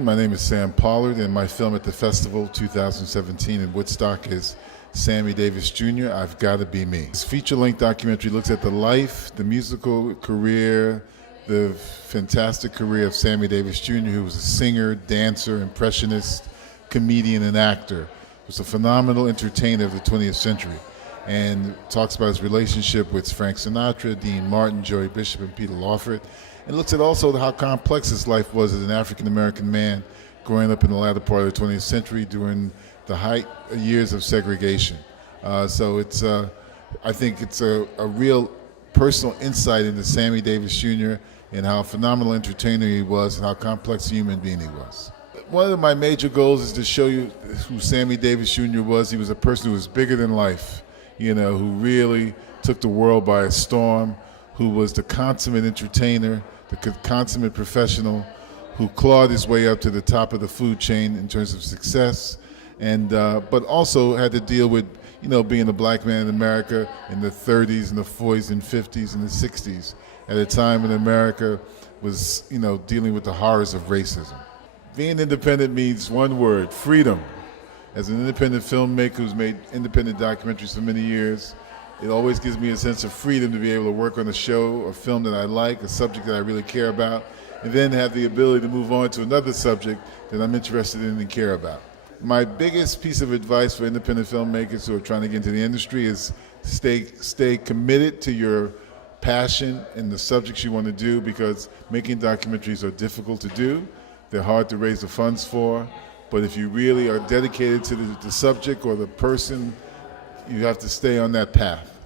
My name is Sam Pollard, and my film at the festival 2017 in Woodstock is Sammy Davis Jr., I've Gotta Be Me. This feature-length documentary looks at the life, the musical career, the fantastic career of Sammy Davis Jr., who was a singer, dancer, impressionist, comedian, and actor. He was a phenomenal entertainer of the 20th century, and talks about his relationship with Frank Sinatra, Dean Martin, Joey Bishop, and Peter Lawford, and looks at also how complex his life was as an African-American man growing up in the latter part of the 20th century during the height years of segregation. So it's, I think it's a real personal insight into Sammy Davis Jr. and how phenomenal entertainer he was and how complex a human being he was. One of my major goals is to show you who Sammy Davis Jr. was. He was a person who was bigger than life, you know, who really took the world by a storm, who was the consummate entertainer, the consummate professional, who clawed his way up to the top of the food chain in terms of success, and but also had to deal with, you know, being a black man in America in the 30s and the 40s and 50s and the 60s, at a time when America was, you know, dealing with the horrors of racism. Being independent means one word: freedom. As an independent filmmaker who's made independent documentaries for many years, it always gives me a sense of freedom to be able to work on a show or film that I like, a subject that I really care about, and then have the ability to move on to another subject that I'm interested in and care about. My biggest piece of advice for independent filmmakers who are trying to get into the industry is stay committed to your passion and the subjects you want to do, because making documentaries are difficult to do. They're hard to raise the funds for, but if you really are dedicated to the subject or the person, you have to stay on that path.